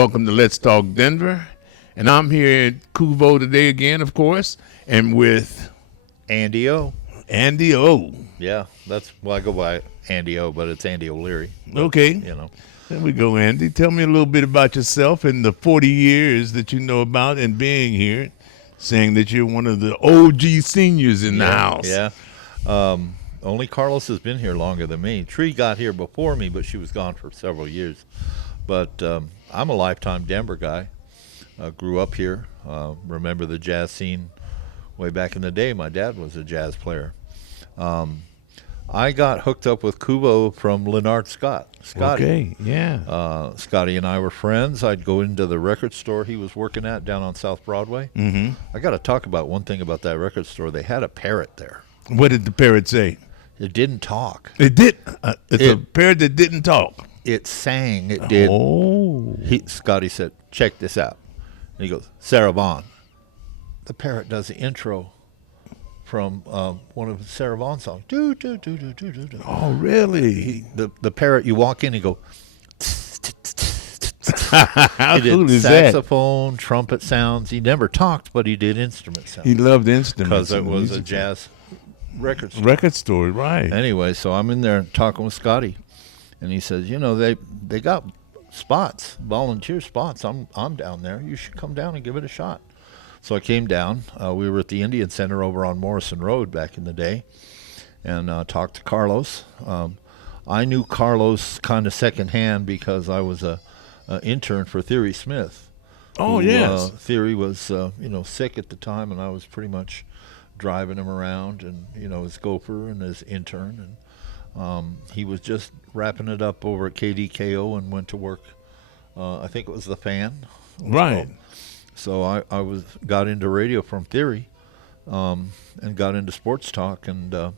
Welcome to Let's Talk Denver. And I'm here at KUVO today again, of course, and with Andy O. Andy O. Yeah, I go by Andy O, but it's Andy O'Leary. But, okay. You know. There we go, Andy. Tell me a little bit about yourself and the 40 years that you know about and being here, saying that you're one of the OG seniors in the house. Yeah. Only Carlos has been here longer than me. Tree got here before me, but she was gone for several years. But I'm a lifetime Denver guy. Grew up here. Remember the jazz scene way back in the day. My dad was a jazz player. I got hooked up with KUVO from Leonard Scotty. Okay, yeah. Scotty and I were friends. I'd go into the record store he was working at down on South Broadway. Mm-hmm. I got to talk about one thing about that record store. They had a parrot there. What did the parrot say? It didn't talk. It did. It's a parrot that didn't talk. It sang. It did. Oh. Scotty said, check this out. And he goes, Sarah Vaughan. The parrot does the intro from one of Sarah Vaughan's songs. Do, do, do, do, do, do, do. Oh, really? The parrot, you walk in, you go. How He cool did is that? saxophone, trumpet sounds. He never talked, but he did instrument sounds. He loved instruments. Because it and was a music. jazz record store. Record store, right. Anyway, so I'm in there talking with Scotty, and he says, you know, they got spots, volunteer spots. I'm down there. You should come down and give it a shot. So I came down. We were at the Indian Center over on Morrison Road back in the day, and talked to Carlos. I knew Carlos kind of secondhand because I was a intern for Theory Smith. Oh, yes. Theory was sick at the time, and I was pretty much driving him around, and his gopher and his intern, and he was just wrapping it up over at KDKO and went to work. I think it was the Fan. Right. So I got into radio from Theory, and got into sports talk, and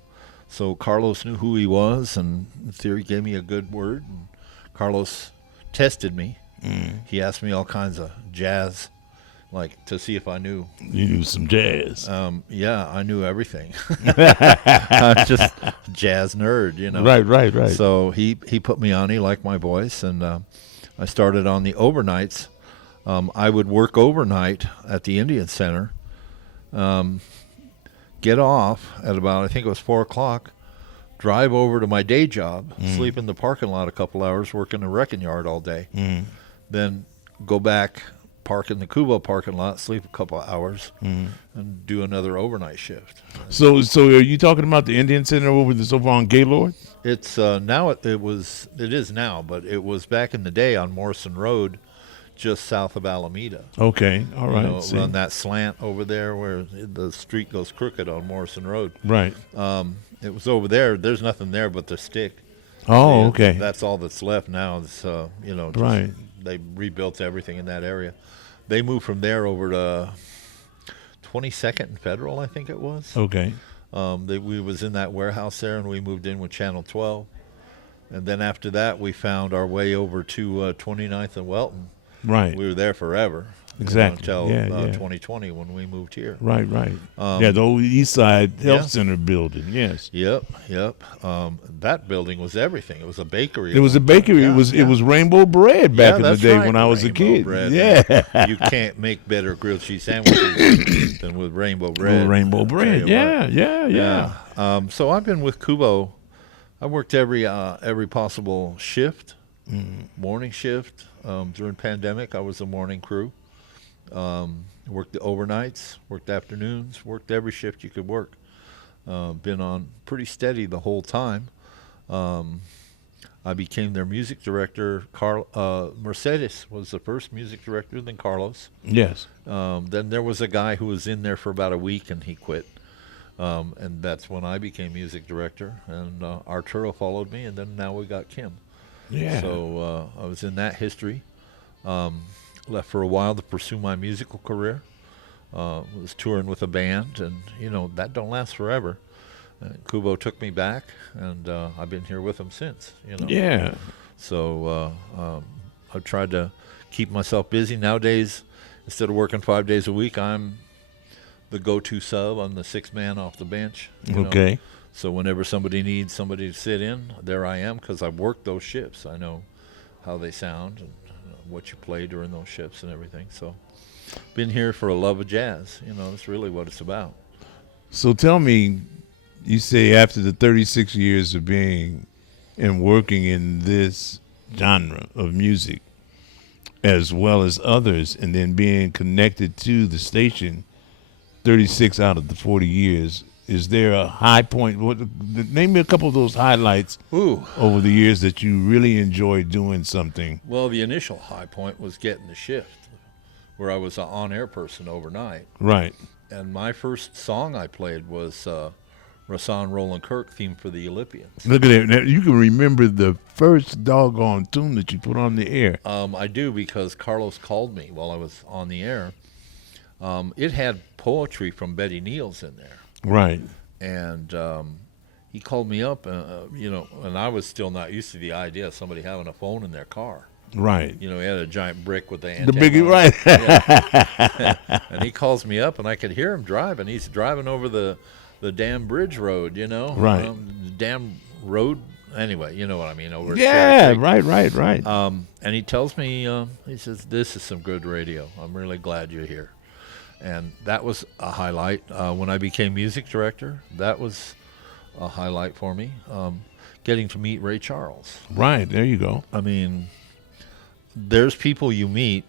so Carlos knew who he was, and Theory gave me a good word, and Carlos tested me. He asked me all kinds of jazz, like to see if I knew. You knew some jazz. Yeah, I knew everything. I'm just a jazz nerd, Right. So he put me on. He liked my voice, and I started on the overnights. I would work overnight at the Indian Center, get off at about, I think it was 4 o'clock, drive over to my day job, sleep in the parking lot a couple hours, work in the wrecking yard all day, then go back, park in the KUVO parking lot, sleep a couple of hours, and do another overnight shift. So are you talking about the Indian Center over on Gaylord? It's now it is now, but it was back in the day on Morrison Road, just south of Alameda. Okay, all right. On that slant over there where the street goes crooked on Morrison Road. Right. It was over there. There's nothing there but the stick. Oh, okay. That's all that's left now. It's right. They rebuilt everything in that area. They moved from there over to 22nd and Federal, I think it was. Okay. We was in that warehouse there, and we moved in with Channel 12. And then after that, we found our way over to 29th and Welton. Right. We were there forever. Exactly. Until yeah. 2020 when we moved here. Right. The old East Side Health Center building, yes. Yep. That building was everything. It was a bakery. It was a bakery. Yeah, it was Rainbow Bread back in the day right. when I was Rainbow a kid. Bread, yeah. You can't make better grilled cheese sandwiches than with Rainbow Bread. Rainbow Bread. Yeah. So I've been with KUVO. I worked every possible shift, morning shift. During pandemic, I was a morning crew. Worked the overnights, worked afternoons, worked every shift you could work. Been on pretty steady the whole time. I became their music director. Mercedes was the first music director, then Carlos. Yes. Then there was a guy who was in there for about a week and he quit. And that's when I became music director. And Arturo followed me, and then now we got Kim. Yeah. So I was in that history. Left for a while to pursue my musical career. Was touring with a band, and that don't last forever. KUVO took me back, and I've been here with them since. Yeah. So I've tried to keep myself busy. Nowadays, instead of working 5 days a week, I'm the go-to sub. I'm the sixth man off the bench. Okay. So whenever somebody needs somebody to sit in, there I am, because I've worked those shifts. I know how they sound, and what you play during those shifts and everything. So, been here for a love of jazz. That's really what it's about. So tell me, you say after the 36 years of being and working in this genre of music, as well as others, and then being connected to the station 36 out of the 40 years, is there a high point? Name me a couple of those highlights over the years that you really enjoyed doing something. Well, the initial high point was getting the shift, where I was an on-air person overnight. Right. And my first song I played was Rahsaan Roland Kirk, Theme for the Olympians. Look at that. Now, you can remember the first doggone tune that you put on the air. I do, because Carlos called me while I was on the air. It had poetry from Betty Neals in there. Right. And he called me up, and I was still not used to the idea of somebody having a phone in their car. Right. He had a giant brick with the antenna. The big, right. Yeah. And he calls me up, and I could hear him driving. He's driving over the Dam Bridge Road, Right. Dam Road, anyway, you know what I mean, over Yeah, right. And he tells me, he says, "This is some good radio. I'm really glad you're here." And that was a highlight. When I became music director, that was a highlight for me, getting to meet Ray Charles. Right, there you go. I mean, there's people you meet.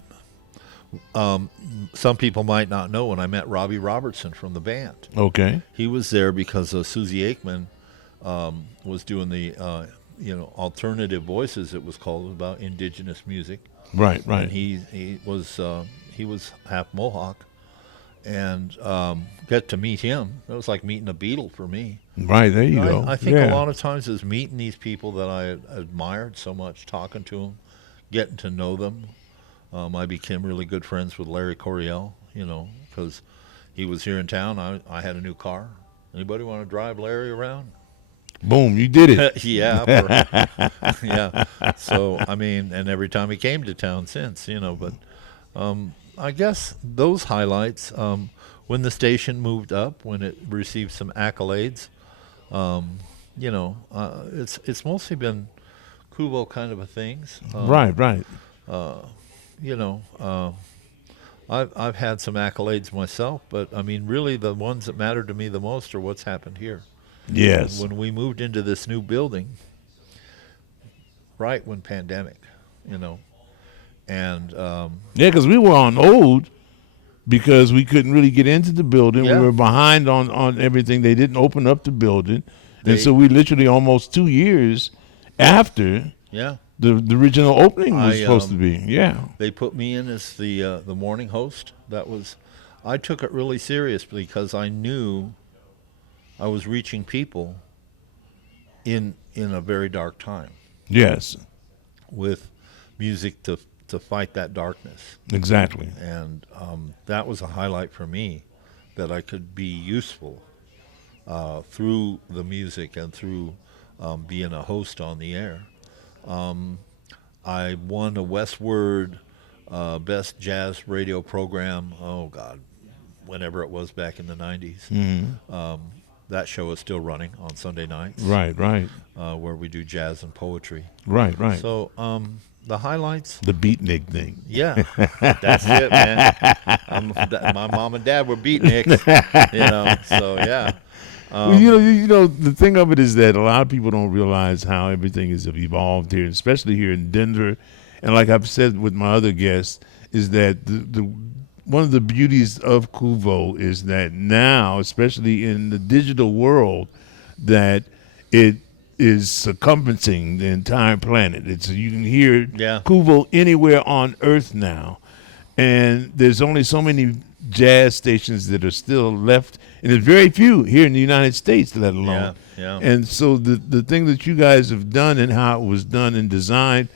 Some people might not know, when I met Robbie Robertson from the band. Okay. He was there because Susie Aikman was doing the, alternative voices, it was called, about indigenous music. Right. And he was half Mohawk. And get to meet him. It was like meeting a Beatle for me. Right, there you go. I think a lot of times is meeting these people that I admired so much, talking to them, getting to know them. I became really good friends with Larry Coryell, because he was here in town. I had a new car. Anybody want to drive Larry around? Boom, you did it. Yeah. Yeah. So, I mean, and every time he came to town since, but I guess those highlights, when the station moved up, when it received some accolades, it's mostly been KUVO kind of a things. Right. I've had some accolades myself, but I mean, really the ones that matter to me the most are what's happened here. Yes. When we moved into this new building, right when pandemic, and yeah, because we were on hold because we couldn't really get into the building. Yeah. We were behind on everything. They didn't open up the building. And so we literally almost 2 years after the original opening was supposed to be. Yeah. They put me in as the morning host. I took it really serious because I knew I was reaching people in a very dark time. Yes. With music to fight that darkness. Exactly. And that was a highlight for me, that I could be useful through the music and through being a host on the air. I won a Westward Best Jazz Radio Program, whenever it was back in the 90s. Mm-hmm. That show is still running on Sunday nights. Right. Where we do jazz and poetry. Right. So the highlights. The beatnik thing. Yeah, that's it, man. My mom and dad were beatniks, so yeah. Well, the thing of it is that a lot of people don't realize how everything has evolved here, especially here in Denver. And like I've said with my other guests, is that the one of the beauties of KUVO is that now, especially in the digital world, that it is circumferencing the entire planet. You can hear KUVO anywhere on Earth now, and there's only so many jazz stations that are still left, and there's very few here in the United States, let alone. Yeah. And so the thing that you guys have done and how it was done and designed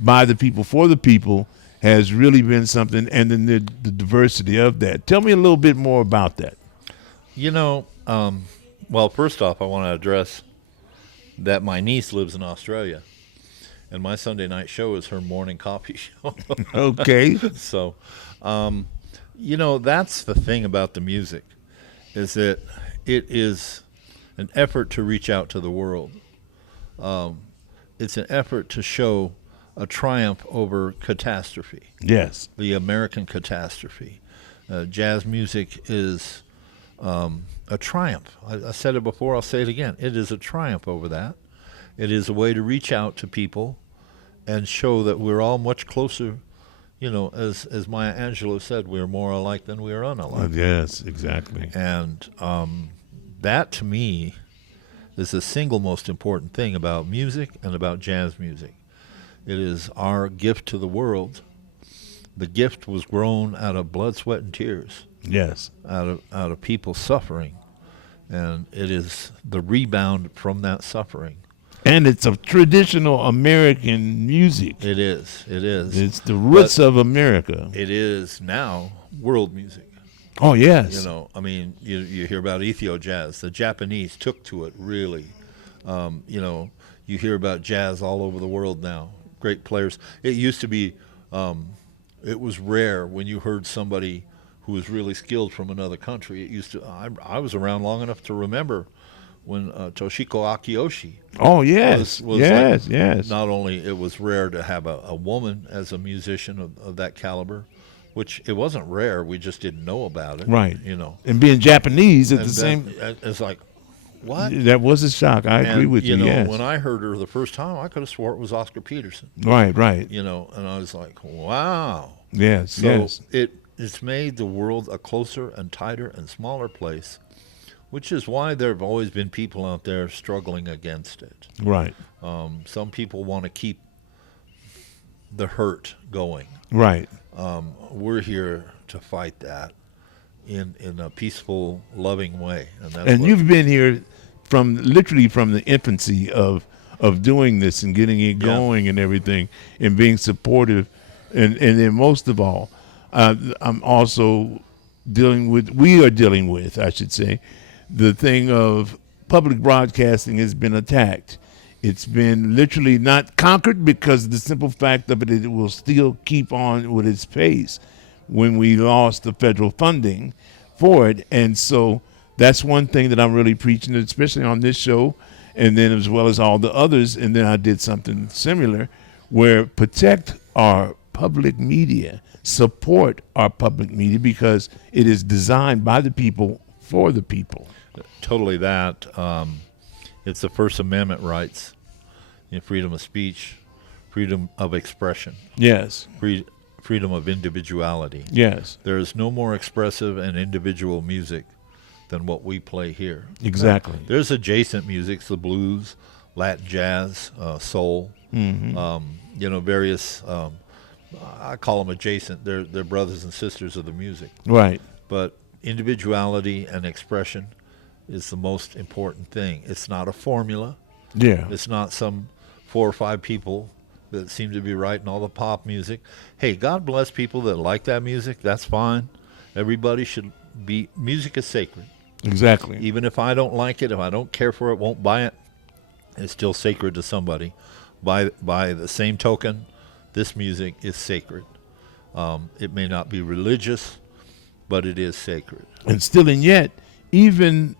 by the people for the people has really been something, and then the diversity of that. Tell me a little bit more about that. Well, first off, I want to address that my niece lives in Australia, and my Sunday night show is her morning coffee show. Okay. So, that's the thing about the music, is that it is an effort to reach out to the world. It's an effort to show a triumph over catastrophe, Yes. the American catastrophe. Jazz music is a triumph. I said it before, I'll say it again. It is a triumph over that. It is a way to reach out to people and show that we're all much closer. You know, as Maya Angelou said, we're more alike than we are unalike. Yes, exactly. And that, to me, is the single most important thing about music and about jazz music. It is our gift to the world. The gift was grown out of blood, sweat, and tears, Yes. out of people suffering. And it is the rebound from that suffering. And it's a traditional American music. It is. It is. It's the roots of America. It is now world music. Oh, yes. You know, I mean, you hear about Ethio jazz. The Japanese took to it, really. You know, you hear about jazz all over the world now. Great players. It used to be, it was rare when you heard somebody who was really skilled from another country. It used to. I was around long enough to remember when Toshiko Akiyoshi. Oh, yes. Was yes, like, yes. Not only it was rare to have a woman as a musician of that caliber, which it wasn't rare, we just didn't know about it. Right. You know. And being Japanese at And the same. it's like, what? That was a shock. I agree with you. You know, Yes. when I heard her the first time, I could have swore it was Oscar Peterson. Right, right. You know, and I was like, wow. Yes, So yes. it's made the world a closer and tighter and smaller place, which is why there have always been people out there struggling against it. Right, Some people want to keep the hurt going. right. We're here to fight that in a peaceful, loving way. And And you've been here literally from the infancy of doing this and getting it going and everything and being supportive. And then most of all, I'm also we are dealing with, I should say, the thing of public broadcasting has been attacked. It's been literally not conquered because the simple fact of it will still keep on with its pace when we lost the federal funding for it. And so that's one thing that I'm really preaching, especially on this show, and then as well as all the others. And then I did something similar where protect our public media, support our public media because it is designed by the people for the people. Totally that. It's the First Amendment rights, freedom of speech, freedom of expression, Yes, freedom of individuality. yes, There is no more expressive and individual music than what we play here. exactly. There's adjacent musics, the blues, Latin jazz, soul, you know, various, I call them adjacent. They're brothers and sisters of the music. Right, But individuality and expression is the most important thing. It's not a formula. yeah, It's not some 4 or 5 people that seem to be writing all the pop music. Hey, God bless people that like that music. That's fine. Everybody should be, music is sacred. exactly. Even if I don't like it, if I don't care for it, won't buy it, it's still sacred to somebody. By the same token, this music is sacred. It may not be religious, but it is sacred. And still and yet, even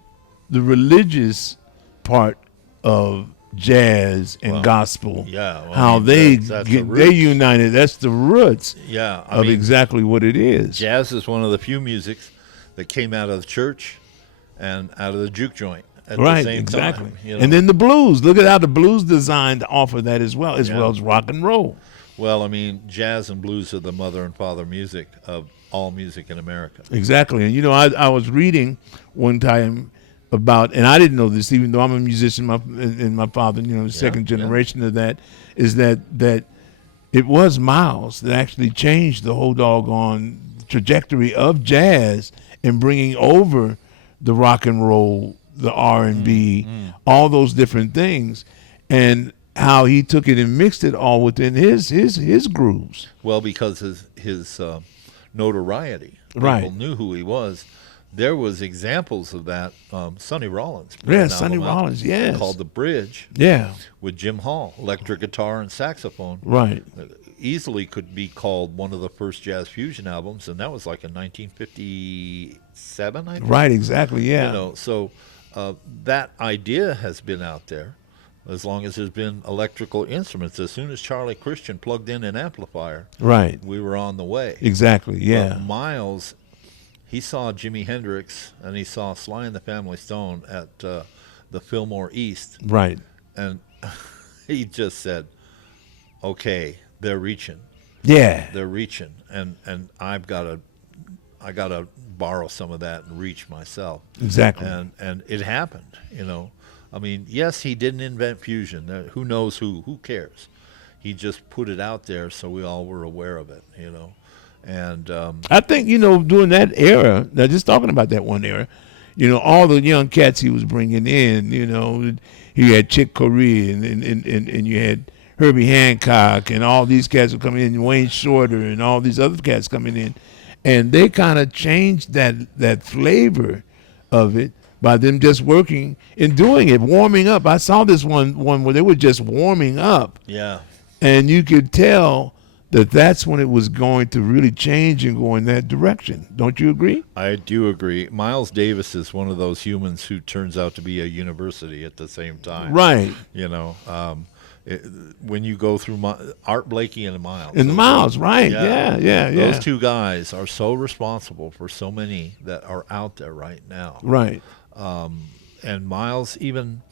the religious part of jazz and gospel, Yeah, well, how I mean, they that's get, the they roots. united, that's the roots Yeah, I of mean, exactly what it is. jazz is one of the few musics that came out of the church and out of the juke joint at Right, the same exactly. time. You know? And then the blues. Look at how the blues designed to offer that as well as rock and roll. Well, I mean, jazz and blues are the mother and father music of all music in America. Exactly. And, I was reading one time about, and I didn't know this, even though I'm a musician, and my father, the second generation of that, is that it was Miles that actually changed the whole doggone trajectory of jazz and bringing over the rock and roll, the R&B, all those different things, and how he took it and mixed it all within his grooves. Well, because his notoriety, Right. people knew who he was. There was examples of that. Sonny Rollins. put Yeah, an Sonny album out Rollins, yes. called The Bridge Yeah, with Jim Hall, electric guitar and saxophone. right. Easily could be called one of the first jazz fusion albums, and that was like in 1957, I think. Right, exactly, yeah. So that idea has been out there, as long as there's been electrical instruments. As soon as Charlie Christian plugged in an amplifier, Right. we were on the way. Exactly. Yeah. But Miles, he saw Jimi Hendrix and he saw Sly and the Family Stone at the Fillmore East, Right. and he just said, "Okay, they're reaching, Yeah. and I gotta borrow some of that and reach myself." Exactly. And it happened, you know. I mean, yes, he didn't invent fusion. Who knows who? Who cares? He just put it out there so we all were aware of it, you know. And I think, during that era, now just talking about that one era, all the young cats he was bringing in, he had Chick Corea and you had Herbie Hancock and all these cats were coming in, Wayne Shorter and all these other cats coming in. And they kind of changed that flavor of it by them just working and doing it, warming up. I saw this one where they were just warming up. yeah, And you could tell that that's when it was going to really change and go in that direction. Don't you agree? I do agree. Miles Davis is one of those humans who turns out to be a university at the same time. Right. You know, when you go through Art Blakey and Miles. And Miles, right. Yeah. Those two guys are so responsible for so many that are out there right now. Right. And Miles, even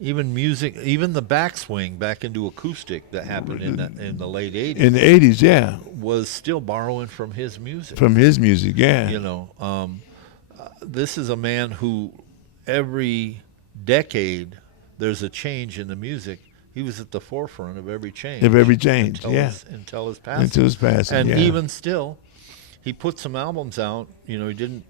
music, even the backswing back into acoustic that happened in the late 80s. In the 80s, yeah. Was still borrowing from his music. From his music, yeah. You know, this is a man who every decade there's a change in the music. He was at the forefront of every change. Of every change, until his passing. Until his passing, and yeah. even still, he put some albums out. He didn't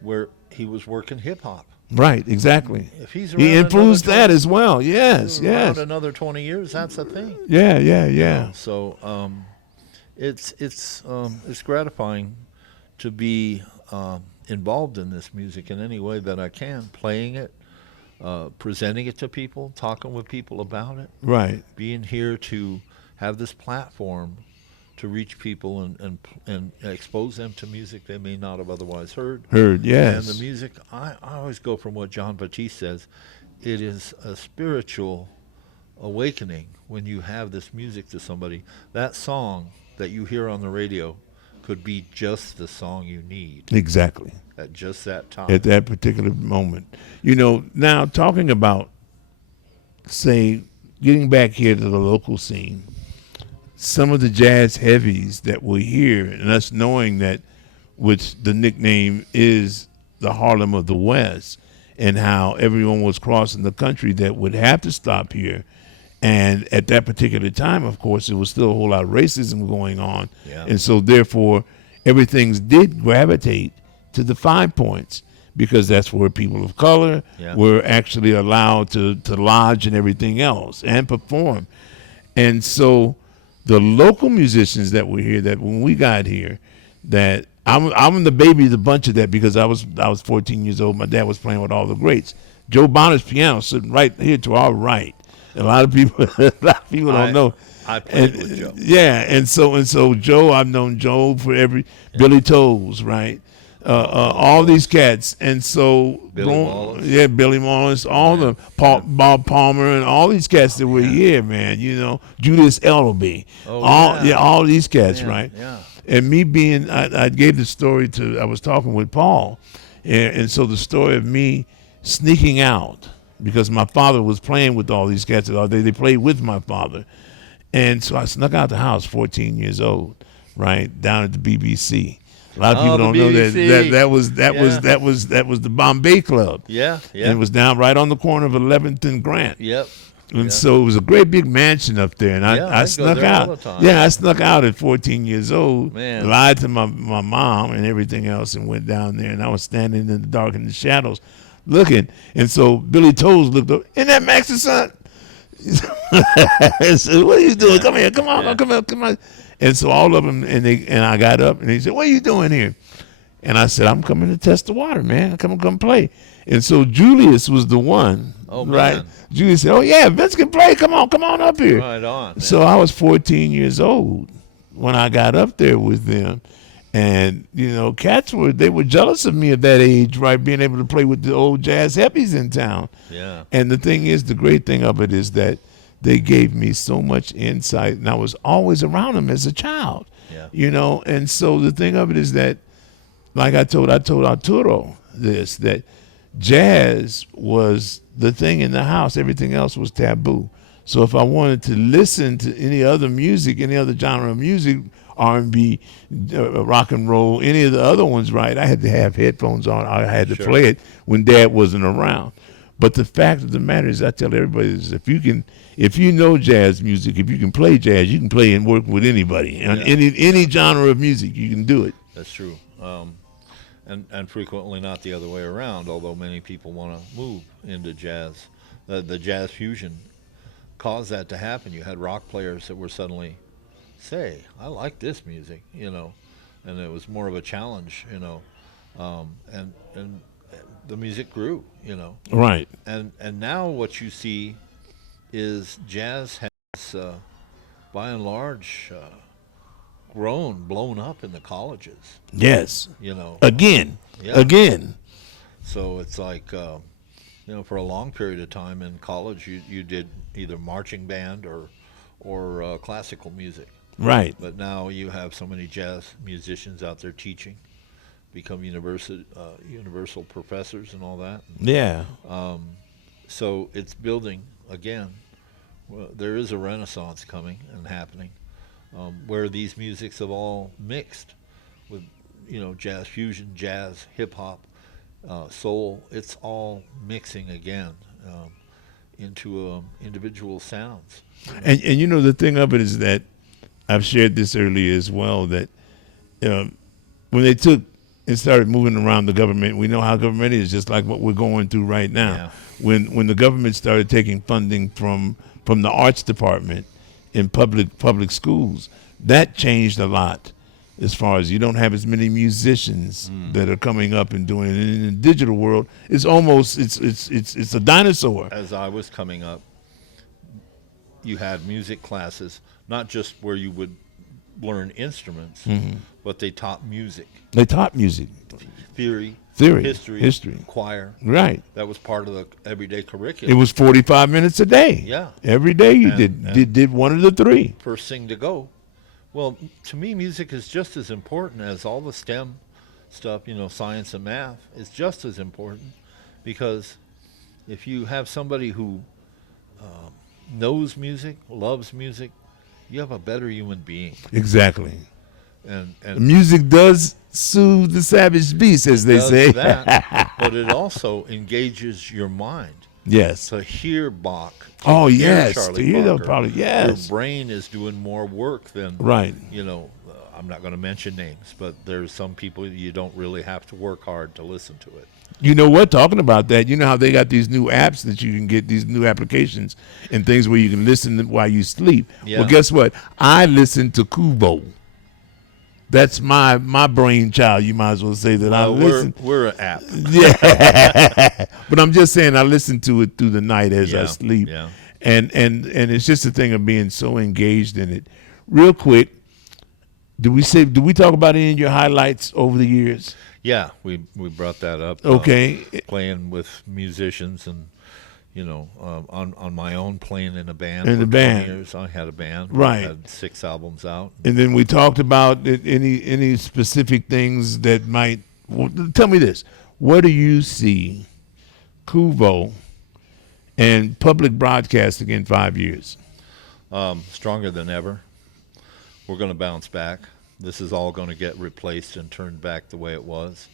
where he was working hip hop. Right, exactly. If he's he influenced that as well. Yes, yes. Around another 20 years, that's a thing. Yeah. So it's gratifying to be involved in this music in any way that I can, playing it, presenting it to people, talking with people about it. Right. Being here to have this platform to reach people and expose them to music they may not have otherwise heard. Yes. And the music, I always go from what John Batiste says, it is a spiritual awakening when you have this music to somebody. That song that you hear on the radio could be just the song you need. Exactly. At just that time. At that particular moment. Now talking about, say, getting back here to the local scene, some of the jazz heavies that we hear, and us knowing that, which the nickname is the Harlem of the West, and how everyone was crossing the country that would have to stop here. And at that particular time, of course, there was still a whole lot of racism going on. Yeah. And so therefore, everything did gravitate to the 5 Points, because that's where people of color were actually allowed to lodge and everything else and perform. And so the local musicians that were here, that when we got here, that I'm the baby of the bunch of that, because I was 14 years old. My dad was playing with all the greats. Joe Bonner's piano sitting right here to our right. A lot of people don't know. I played with Joe. Yeah, and so Joe, I've known Joe for Billy Toes, right? All these cats, and so Billy Wallace. Yeah, Billy Wallace, all the Bob Palmer, and all these cats that were here, man. Julius Ellerby, all these cats, right? Yeah. And me being, I gave the story I was talking with Paul, and so the story of me sneaking out, because my father was playing with all these cats. They played with my father, and so I snuck out the house, 14 years old, right, down at the BBC. A lot of people don't know that was the Bombay Club. Yeah. And it was down right on the corner of 11th and Grant. Yep. And so it was a great big mansion up there, and I snuck out. All the time. Yeah, I snuck out at 14 years old. Man. Lied to my mom and everything else, and went down there. And I was standing in the dark in the shadows, looking. And so Billy Toes looked up. Isn't that Max's son? I said, "What are you doing? Come here, come on." And so all of them, and I got up, and they said, "What are you doing here?" And I said, "I'm coming to test the water, man. Come play." And so Julius was the one, right? Man. Julius said, "Oh yeah, Vince can play. Come on up here." Right on. Man. So I was 14 years old when I got up there with them, And cats were jealous of me at that age, right? Being able to play with the old jazz hippies in town. Yeah. And the thing is, the great thing of it is that they gave me so much insight, and I was always around them as a child. Yeah. And so the thing of it is that, like I told Arturo this, that jazz was the thing in the house. Everything else was taboo. So if I wanted to listen to any other music, any other genre of music, R&B, rock and roll, any of the other ones, right, I had to have headphones on. I had to Sure. play it when Dad wasn't around. But the fact of the matter is, I tell everybody is, if you know jazz music, if you can play jazz, you can play and work with anybody on any genre of music. You can do it. That's true. And frequently not the other way around, although many people want to move into jazz. The jazz fusion caused that to happen. You had rock players that were suddenly say, I like this music, and it was more of a challenge, and the music grew, Right. and now what you see is jazz has, by and large, blown up in the colleges, Yes. you know. Again. Yeah. Again. So it's like, for a long period of time in college, you did either marching band or classical music. Right. But now you have so many jazz musicians out there teaching, become universal professors and all that. Yeah. So it's building again. Well, there is a renaissance coming and happening, where these musics have all mixed with, jazz fusion, jazz, hip hop, soul. It's all mixing again into individual sounds. And the thing of it is that I've shared this earlier as well, that when they took and started moving around the government, we know how government is, just like what we're going through right now. Yeah. When the government started taking funding from the arts department in public schools, that changed a lot. As far as you don't have as many musicians that are coming up and doing it. And in the digital world, it's almost it's a dinosaur. As I was coming up, you had music classes, not just where you would learn instruments, but they taught music, They taught music, theory, history, choir. Right. That was part of the everyday curriculum. It was 45 minutes a day. Yeah. Every day you And did one of the three. first thing to go. Well, to me, music is just as important as all the STEM stuff, science and math. It's just as important, because if you have somebody who knows music, loves music, you have a better human being. Exactly. And Music does soothe the savage beast, as they does say. that, but it also engages your mind. Yes. To hear Bach. Oh, hear yes. Charlie To hear them, Parker, probably, yes. Your brain is doing more work than, Right. I'm not going to mention names, but there's some people you don't really have to work hard to listen to it. You know what? Talking about that, you know how they got these new apps that you can get, these new applications and things where you can listen while you sleep. Yeah. Well, guess what? I listen to KUVO. That's my brainchild. You might as well say that I listen. We're an app. Yeah, but I'm just saying I listen to it through the night as I sleep. Yeah. And it's just a thing of being so engaged in it. Real quick, do we talk about any of your highlights over the years? Yeah, we brought that up. Okay. Playing with musicians and, on my own, playing in a band. In for the band. 20 years. I had a band. Right. I had 6 albums out. And then we talked about any specific things that might. Well, tell me this: what do you see KUVO and public broadcasting in 5 years? Stronger than ever. We're going to bounce back. This is all going to get replaced and turned back the way it was.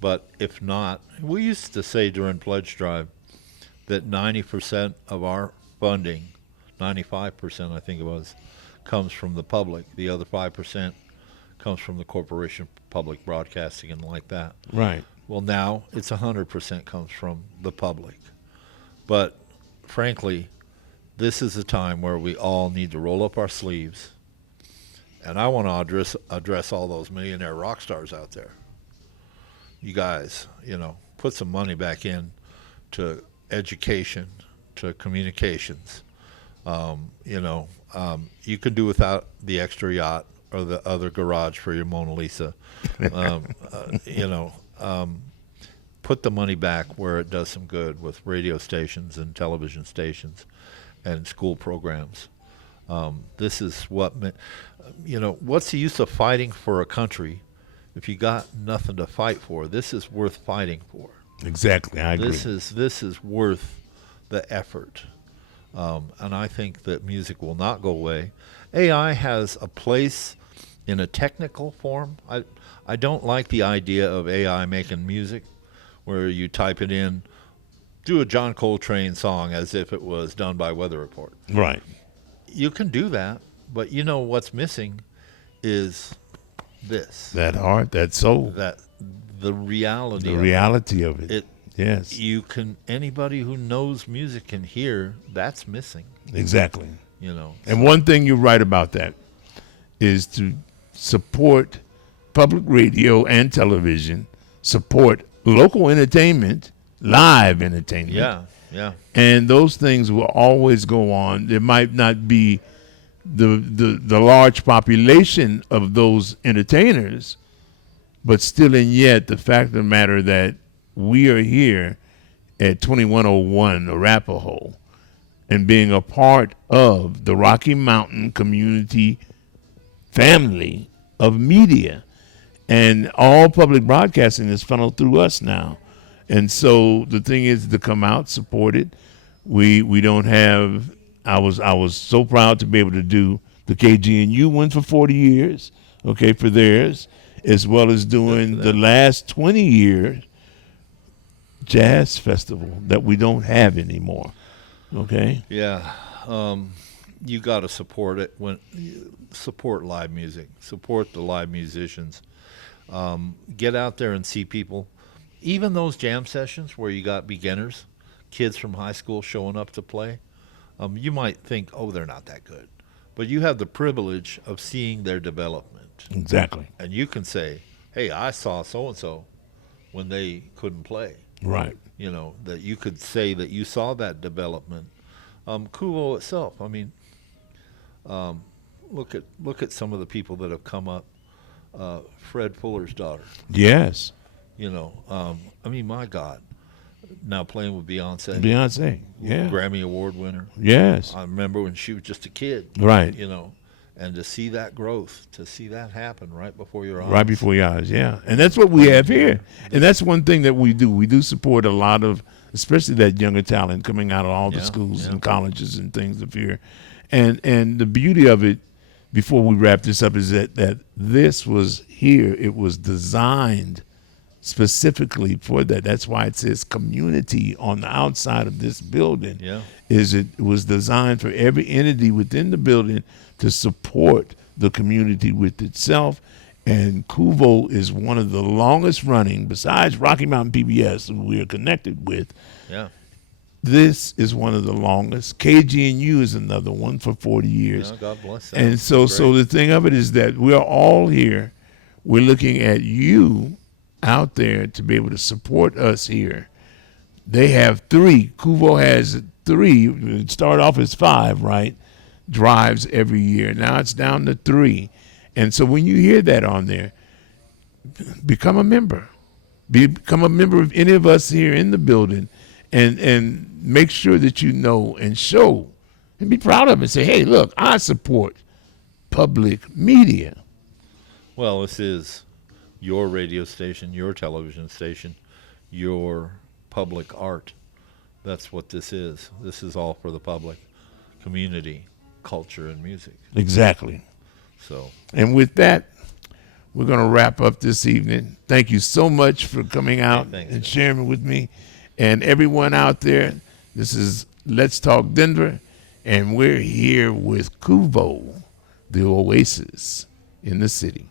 But if not, we used to say during Pledge Drive that 90% of our funding, 95% I think it was, comes from the public. The other 5% comes from the Corporation for Public Broadcasting and like that. Right. Well, now it's 100% comes from the public. But frankly, this is a time where we all need to roll up our sleeves. And I want to address all those millionaire rock stars out there. You guys, put some money back in to education, to communications. You can do without the extra yacht or the other garage for your Mona Lisa. You know, put the money back where it does some good with radio stations and television stations and school programs. This is what, you know, what's the use of fighting for a country if you got nothing to fight for? This is worth fighting for. Exactly, I agree. This is worth the effort. And I think that music will not go away. AI has a place in a technical form. I don't like the idea of AI making music where you type it in, do a John Coltrane song as if it was done by Weather Report. Right. You can do that, but you know what's missing is this. That heart, that soul. That the reality. The reality of it. Yes. You can, anybody who knows music can hear that's missing. Exactly. You know. And one thing you're right about that is to support public radio and television, support local entertainment, live entertainment. Yeah, yeah. And those things will always go on. There might not be the large population of those entertainers, but still and yet the fact of the matter that we are here at 2101 Arapahoe and being a part of the Rocky Mountain community family of media, and all public broadcasting is funneled through us now. And so the thing is to come out, support it. We don't have, I was so proud to be able to do the KGNU one for 40 years, okay, for theirs, as well as doing the last 20 years jazz festival that we don't have anymore. Okay. Yeah. You got to support it. Support live music, support the live musicians. Get out there and see people. Even those jam sessions where you got beginners, kids from high school showing up to play, you might think, oh, they're not that good. But you have the privilege of seeing their development. Exactly. And you can say, hey, I saw so-and-so when they couldn't play. Right. You know, that you could say that you saw that development. KUVO itself, I mean, look at some of the people that have come up. Fred Fuller's daughter. Yes. You know, I mean, my God, now playing with Beyonce. Beyonce, yeah. Grammy Award winner. Yes. I remember when she was just a kid. Right. You know, and to see that growth, to see that happen right before your eyes. Right before your eyes, yeah. And that's what we have here. And that's one thing that we do. We do support a lot of, especially that younger talent coming out of all the schools and colleges and things of here. And the beauty of it, before we wrap this up, is that this was here. It was designed specifically for that. That's why it says community on the outside of this building. Yeah. It was designed for every entity within the building to support the community with itself. And KUVO is one of the longest running, besides Rocky Mountain PBS, who we are connected with. Yeah. This is one of the longest. KGNU is another one for 40 years. Oh, God bless them. And so the thing of it is that we're all here. We're looking at you out there to be able to support us here. They have 3. KUVO has 3. It started off as 5, right? Drives every year. Now it's down to 3. And so when you hear that on there, become a member. Become a member of any of us here in the building, and make sure that you know and show and be proud of it. Say, hey, look, I support public media. Well, this is your radio station, your television station, your public art. That's what this is. This is all for the public, community, culture, and music. Exactly. So, and with that, we're going to wrap up this evening. Thank you so much for coming out and sharing with me. And everyone out there, this is Let's Talk Denver, and we're here with KUVO, the oasis in the city.